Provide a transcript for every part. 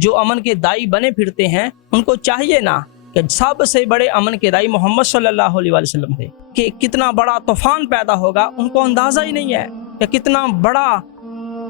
جو امن کے دائی بنے پھرتے ہیں ان کو چاہیے نا کہ سب سے بڑے امن کے دائی محمد صلی اللہ علیہ وسلم تھے، کہ کتنا بڑا طوفان پیدا ہوگا ان کو اندازہ ہی نہیں ہے کہ کتنا بڑا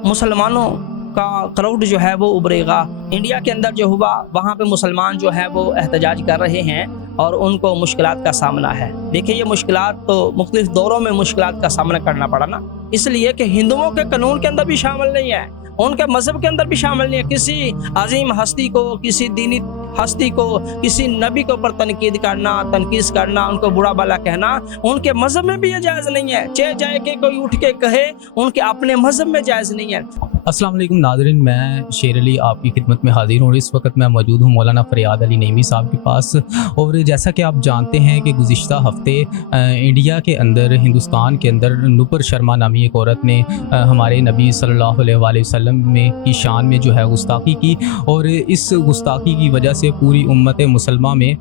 مسلمانوں کا کراؤڈ جو ہے وہ ابھرے گا۔ انڈیا کے اندر جو ہوا وہاں پہ مسلمان جو ہے وہ احتجاج کر رہے ہیں اور ان کو مشکلات کا سامنا ہے۔ دیکھیں یہ مشکلات تو مختلف دوروں میں مشکلات کا سامنا کرنا پڑا نا، اس لیے کہ ہندوؤں کے قانون کے اندر بھی شامل نہیں ہے، ان کے مذہب کے اندر بھی شامل نہیں ہے۔ کسی عظیم ہستی کو، کسی دینی ہستی کو، کسی نبی کے اوپر تنقید کرنا، تنقید کرنا، ان کو برا بھلا کہنا ان کے مذہب میں بھی یہ جائز نہیں ہے۔ چہ جائے کہ کوئی اٹھ کے کہے ان کے اپنے مذہب میں جائز نہیں ہے۔ السلام علیکم ناظرین، میں شیر علی آپ کی خدمت میں حاضر ہوں۔ اس وقت میں موجود ہوں مولانا فریاد علی نعیمی صاحب کے پاس، اور جیسا کہ آپ جانتے ہیں کہ گزشتہ ہفتے انڈیا کے اندر، ہندوستان کے اندر نپر شرما نامی ایک عورت نے ہمارے نبی صلی اللہ علیہ وآلہ وسلم کی شان میں جو ہے گستاخی کی، اور اس گستاخی کی وجہ سے پوری امت مسلمہ میں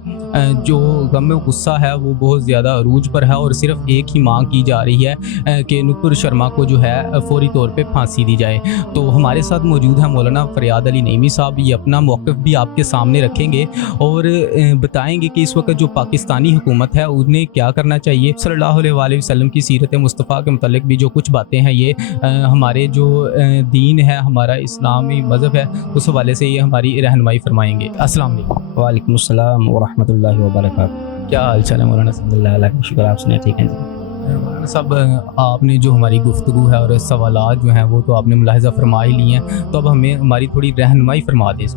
جو غم و غصہ ہے وہ بہت زیادہ عروج پر ہے، اور صرف ایک ہی مانگ کی جا رہی ہے کہ نپر شرما کو جو ہے فوری طور پہ پھانسی دی جائے۔ تو ہمارے ساتھ موجود ہیں مولانا فریاد علی نعیمی صاحب، یہ اپنا موقف بھی آپ کے سامنے رکھیں گے اور بتائیں گے کہ اس وقت جو پاکستانی حکومت ہے انہیں کیا کرنا چاہیے۔ صلی اللہ علیہ وآلہ وسلم کی سیرت مصطفیٰ کے متعلق بھی جو کچھ باتیں ہیں، یہ ہمارے جو دین ہے، ہمارا اسلامی مذہب ہے، اس حوالے سے یہ ہماری رہنمائی فرمائیں گے۔ السلام علیکم۔ وعلیکم السلام ورحمۃ اللہ وبرکاتہ۔ کیا حال چال ہے مولانا صاحب؟ اللہ کا شکر، آپ سنیں ٹھیک ہیں جی؟ مولانا صاحب، آپ نے جو ہماری گفتگو ہے اور سوالات جو ہیں وہ تو آپ نے ملاحظہ فرما ہی لی ہیں، تو اب ہمیں ہماری تھوڑی رہنمائی فرما دیں۔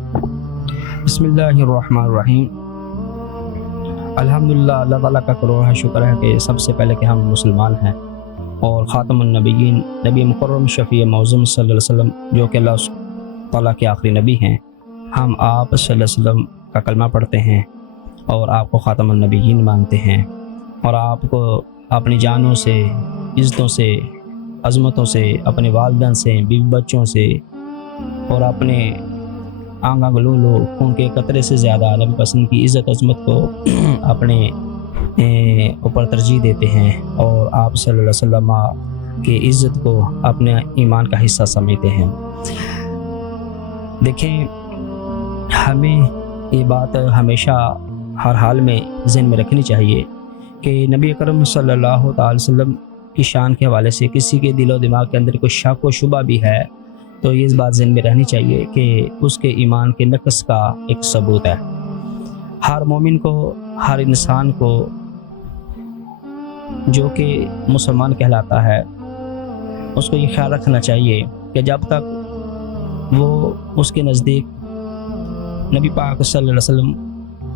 بسم اللہ الرحمن الرحیم۔ الحمدللہ، اللہ تعالیٰ کا کروڑ شکر ہے کہ سب سے پہلے کہ ہم مسلمان ہیں، اور خاتم النبیین نبی مکرم شفیع معظم صلی اللہ علیہ وسلم جو کہ اللہ تعالیٰ کے آخری نبی ہیں، ہم آپ صلی اللہ علیہ وسلم کا کلمہ پڑھتے ہیں اور آپ کو خاتم النبیین مانتے ہیں، اور آپ کو اپنی جانوں سے، عزتوں سے، عظمتوں سے، اپنے والدین سے، بیوی بچوں سے، اور اپنے آنگا گلولو خون کے قطرے سے زیادہ نبی پسند کی عزت عظمت کو اپنے اوپر ترجیح دیتے ہیں، اور آپ صلی اللہ علیہ وسلم کی عزت کو اپنے ایمان کا حصہ سمجھتے ہیں۔ دیکھیں، ہمیں یہ بات ہمیشہ ہر حال میں ذہن میں رکھنی چاہیے کہ نبی اکرم صلی اللہ تعالی وسلم کی شان کے حوالے سے کسی کے دل و دماغ کے اندر کوئی شک و شبہ بھی ہے تو یہ اس بات ذہن میں رہنی چاہیے کہ اس کے ایمان کے نقص کا ایک ثبوت ہے۔ ہر مومن کو، ہر انسان کو جو کہ مسلمان کہلاتا ہے، اس کو یہ خیال رکھنا چاہیے کہ جب تک وہ اس کے نزدیک نبی پاک صلی اللہ علیہ وسلم،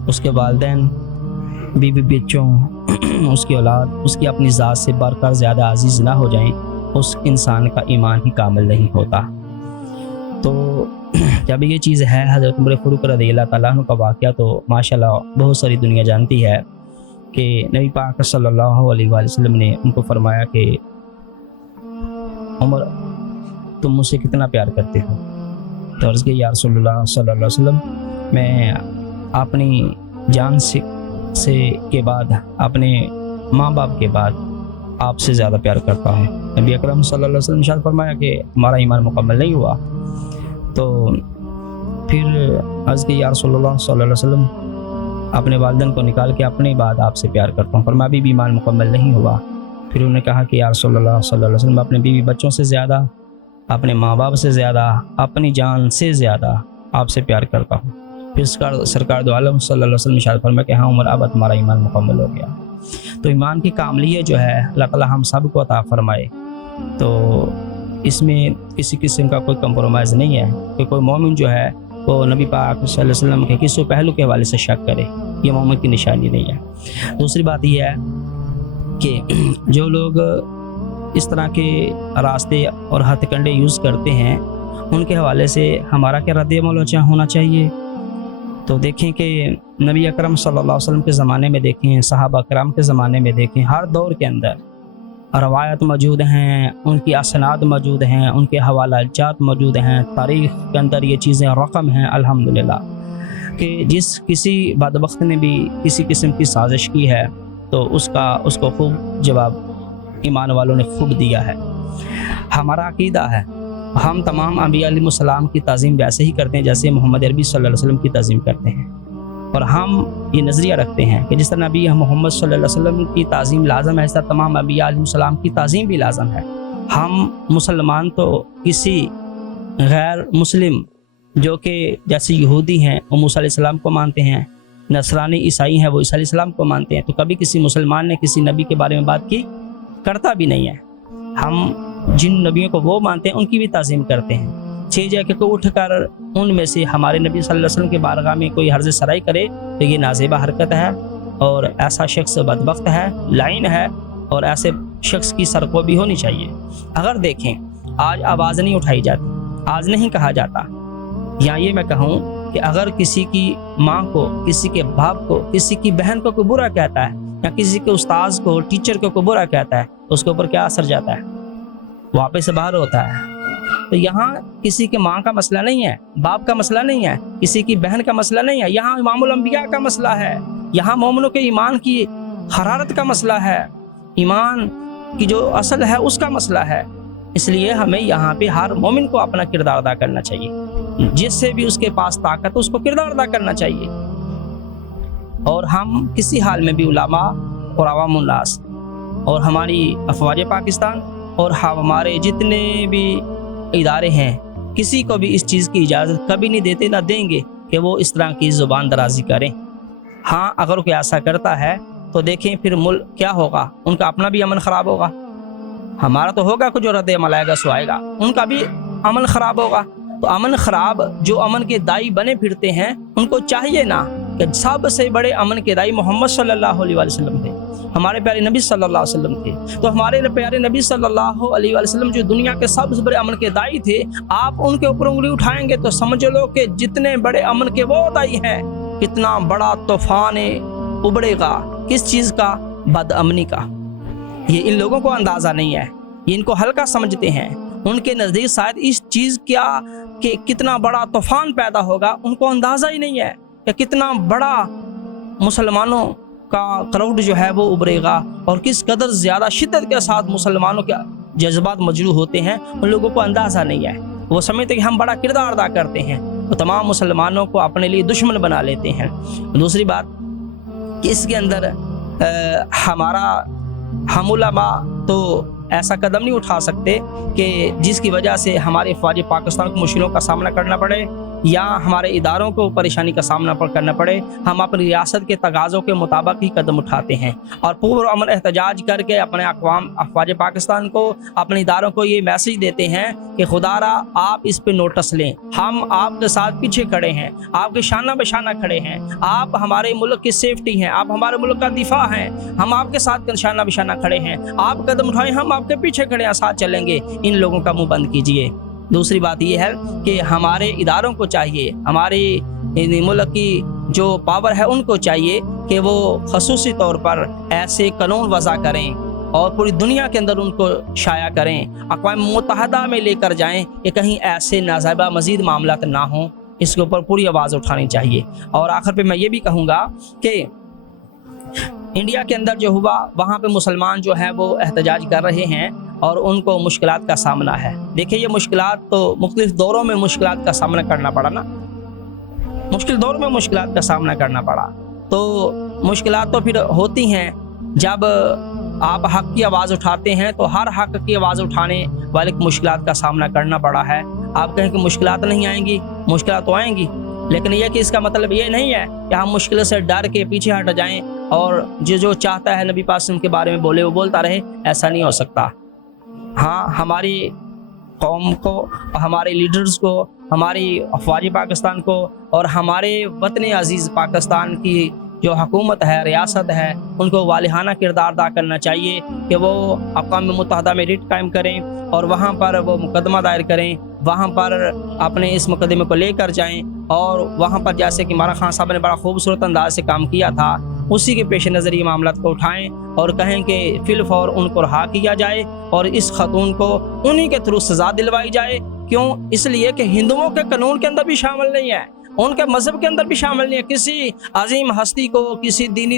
اس کے والدین، بیوی بچوں، اس کی اولاد، اس کی اپنی ذات سے بڑھ کر زیادہ عزیز نہ ہو جائیں، اس انسان کا ایمان ہی کامل نہیں ہوتا۔ تو جب یہ چیز ہے، حضرت عمر فاروق رضی اللہ تعالیٰ عنہ کا واقعہ تو ماشاءاللہ بہت ساری دنیا جانتی ہے کہ نبی پاک صلی اللہ علیہ وآلہ وسلم نے ان کو فرمایا کہ عمر، تم مجھ سے کتنا پیار کرتے ہو؟ تو عرض کہ یا رسول اللہ صلی اللہ علیہ وسلم، میں اپنی جان سے کے بعد، اپنے ماں باپ کے بعد آپ سے زیادہ پیار کرتا ہوں۔ نبی اکرم صلی اللہ علیہ وسلم ارشاد فرمایا کہ ہمارا ایمان مکمل نہیں ہوا۔ تو پھر عرض کہ یا رسول اللہ صلی اللہ علیہ وسلم، اپنے والدین کو نکال کے اپنے بعد آپ سے پیار کرتا ہوں، فرمایا ابھی بھی ایمان مکمل نہیں ہوا۔ پھر انہوں نے کہا کہ یا رسول اللہ صلی اللہ علیہ وسلم، اپنے بیوی بچوں سے زیادہ، اپنے ماں باپ سے زیادہ، اپنی جان سے زیادہ آپ سے پیار کرتا ہوں۔ پھر سرکار دو عالم صلی اللہ علیہ وسلم ارشاد فرمایا کہ ہاں عمر، اب تمہارا ایمان مکمل ہو گیا۔ تو ایمان کی کاملیت جو ہے اللہ تعالیٰ ہم سب کو عطا فرمائے، تو اس میں کسی قسم کا کوئی کمپرومائز نہیں ہے کہ کوئی مومن جو ہے وہ نبی پاک صلی اللہ علیہ وسلم کے کسی پہلو کے حوالے سے شک کرے، یہ مومن کی نشانی نہیں ہے۔ دوسری بات یہ ہے کہ جو لوگ اس طرح کے راستے اور ہتھ کنڈے یوز کرتے ہیں، ان کے حوالے سے ہمارا کیا رد عمل ہونا چاہیے؟ تو دیکھیں کہ نبی اکرم صلی اللہ علیہ وسلم کے زمانے میں دیکھیں، صحابہ کرام کے زمانے میں دیکھیں، ہر دور کے اندر روایت موجود ہیں، ان کی اسناد موجود ہیں، ان کے حوالہ جات موجود ہیں، تاریخ کے اندر یہ چیزیں رقم ہیں الحمدللہ، کہ جس کسی بدبخت نے بھی کسی قسم کی سازش کی ہے تو اس کو خوب جواب ایمان والوں نے خوب دیا ہے۔ ہمارا عقیدہ ہے ہم تمام انبیاء علیہ السلام کی تعظیم ویسے ہی کرتے ہیں جیسے محمد عربی صلی اللہ علیہ وسلم کی تعظیم کرتے ہیں، اور ہم یہ نظریہ رکھتے ہیں کہ جس طرح نبی محمد صلی اللہ علیہ وسلم کی تعظیم لازم ہے، اس طرح تمام انبیاء علیہ السلام کی تعظیم بھی لازم ہے۔ ہم مسلمان تو کسی غیر مسلم جو کہ جیسے یہودی ہیں وہ موسیٰ علیہ السلام کو مانتے ہیں، نصرانی عیسائی ہیں وہ عیسیٰ علیہ السلام کو مانتے ہیں، تو کبھی کسی مسلمان نے کسی نبی کے بارے میں بات کی کرتا بھی نہیں ہے۔ ہم جن نبیوں کو وہ مانتے ہیں ان کی بھی تعظیم کرتے ہیں۔ 6 جگہ کو اٹھ کر ان میں سے ہمارے نبی صلی اللہ علیہ وسلم کے بارگاہ میں کوئی حرز سرائی کرے تو یہ نازیبہ حرکت ہے، اور ایسا شخص بدبخت ہے، لعین ہے، اور ایسے شخص کی سرکوبی ہونی چاہیے۔ اگر دیکھیں آج آواز نہیں اٹھائی جاتی، آج نہیں کہا جاتا، یا یہ میں کہوں کہ اگر کسی کی ماں کو، کسی کے باپ کو، کسی کی بہن کو کوئی برا کہتا ہے، یا کسی کے استاذ کو، ٹیچر کو کوئی برا کہتا ہے، تو اس کے اوپر کیا اثر جاتا ہے؟ واپس سے باہر ہوتا ہے۔ تو یہاں کسی کے ماں کا مسئلہ نہیں ہے، باپ کا مسئلہ نہیں ہے، کسی کی بہن کا مسئلہ نہیں ہے، یہاں امام الانبیاء کا مسئلہ ہے، یہاں مومنوں کے ایمان کی حرارت کا مسئلہ ہے، ایمان کی جو اصل ہے اس کا مسئلہ ہے۔ اس لیے ہمیں یہاں پہ ہر مومن کو اپنا کردار ادا کرنا چاہیے، جس سے بھی اس کے پاس طاقت ہے اس کو کردار ادا کرنا چاہیے۔ اور ہم کسی حال میں بھی علماء اور عوام الناس اور ہماری افواج پاکستان اور ہمارے جتنے بھی ادارے ہیں، کسی کو بھی اس چیز کی اجازت کبھی نہیں دیتے، نہ دیں گے کہ وہ اس طرح کی زبان درازی کریں۔ ہاں اگر کوئی ایسا کرتا ہے تو دیکھیں پھر ملک کیا ہوگا، ان کا اپنا بھی امن خراب ہوگا، ہمارا تو ہوگا کچھ جو رد عمل آئے گا سو آئے گا، ان کا بھی امن خراب ہوگا۔ تو امن خراب جو امن کے دائی بنے پھرتے ہیں ان کو چاہیے نا کہ سب سے بڑے امن کے دائی محمد صلی اللہ علیہ وسلم تھے، ہمارے پیارے نبی صلی اللہ علیہ وسلم تھے۔ تو ہمارے پیارے نبی صلی اللہ علیہ وسلم جو دنیا کے سب سے بڑے امن کے دائی تھے، آپ ان کے اوپر انگلی اٹھائیں گے تو سمجھ لو کہ جتنے بڑے امن کے وہ دائی ہیں، کتنا بڑا طوفان ابڑے گا، کس چیز کا؟ بد امنی کا۔ یہ ان لوگوں کو اندازہ نہیں ہے، یہ ان کو ہلکا سمجھتے ہیں، ان کے نزدیک شاید اس چیز کیا کہ کتنا بڑا طوفان پیدا ہوگا ان کو اندازہ ہی نہیں ہے کہ کتنا بڑا مسلمانوں کا کراؤڈ جو ہے وہ ابھرے گا، اور کس قدر زیادہ شدت کے ساتھ مسلمانوں کے جذبات مجروح ہوتے ہیں، ان لوگوں کو اندازہ نہیں ہے۔ وہ سمجھتے کہ ہم بڑا کردار ادا کرتے ہیں، وہ تمام مسلمانوں کو اپنے لیے دشمن بنا لیتے ہیں۔ دوسری بات کہ اس کے اندر ہم علماء تو ایسا قدم نہیں اٹھا سکتے کہ جس کی وجہ سے ہمارے فوج پاکستان کو مشکلوں کا سامنا کرنا پڑے یا ہمارے اداروں کو پریشانی کا سامنا کرنا پڑے۔ ہم اپنی ریاست کے تقاضوں کے مطابق ہی قدم اٹھاتے ہیں اور پرامن احتجاج کر کے اپنے افواج پاکستان کو، اپنے اداروں کو یہ میسج دیتے ہیں کہ خدا را آپ اس پہ نوٹس لیں، ہم آپ کے ساتھ پیچھے کھڑے ہیں، آپ کے شانہ بشانہ کھڑے ہیں، آپ ہمارے ملک کی سیفٹی ہیں، آپ ہمارے ملک کا دفاع ہیں، ہم آپ کے ساتھ شانہ بشانہ کھڑے ہیں، آپ قدم اٹھائیں ہم آپ کے پیچھے کھڑے ہیں، ساتھ چلیں گے، ان لوگوں کا منہ بند کیجیے۔ دوسری بات یہ ہے کہ ہمارے اداروں کو چاہیے، ہمارے ملک کی جو پاور ہے ان کو چاہیے کہ وہ خصوصی طور پر ایسے قانون وضع کریں اور پوری دنیا کے اندر ان کو شائع کریں، اقوام متحدہ میں لے کر جائیں کہ کہیں ایسے ناجائزہ مزید معاملات نہ ہوں، اس کے اوپر پوری آواز اٹھانی چاہیے۔ اور آخر پہ میں یہ بھی کہوں گا کہ انڈیا کے اندر جو ہوا وہاں پہ مسلمان جو ہیں وہ احتجاج کر رہے ہیں اور ان کو مشکلات کا سامنا ہے۔ دیکھیں یہ مشکلات تو مختلف دوروں میں مشکلات کا سامنا کرنا پڑا نا، مشکل دور میں مشکلات کا سامنا کرنا پڑا، تو مشکلات تو پھر ہوتی ہیں جب آپ حق کی آواز اٹھاتے ہیں، تو ہر حق کی آواز اٹھانے والے کو مشکلات کا سامنا کرنا پڑا ہے۔ آپ کہیں کہ مشکلات نہیں آئیں گی، مشکلات تو آئیں گی، لیکن یہ کہ اس کا مطلب یہ نہیں ہے کہ ہم مشکل سے ڈر کے پیچھے ہٹ جائیں اور جو چاہتا ہے نبی پاک صلی اللہ علیہ وسلم کے بارے میں بولے وہ بولتا رہے، ایسا نہیں ہو سکتا۔ ہاں ہماری قوم کو، ہمارے لیڈرز کو، ہماری افواج پاکستان کو اور ہمارے وطن عزیز پاکستان کی جو حکومت ہے، ریاست ہے، ان کو والہانہ کردار ادا کرنا چاہیے کہ وہ اقوام متحدہ میں ریٹ قائم کریں اور وہاں پر وہ مقدمہ دائر کریں، وہاں پر اپنے اس مقدمے کو لے کر جائیں، اور وہاں پر جیسے کہ عمران خان صاحب نے بڑا خوبصورت انداز سے کام کیا تھا، اسی کے پیش نظر یہ معاملات کو اٹھائیں اور کہیں کہ فی الفور ان کو رہا کیا جائے اور اس خاتون کو انہی کے تھرو سزا دلوائی جائے۔ کیوں؟ اس لیے کہ ہندوؤں کے قانون کے اندر بھی شامل نہیں ہے، ان کے مذہب کے اندر بھی شامل نہیں ہے۔ کسی عظیم ہستی کو، کسی دینی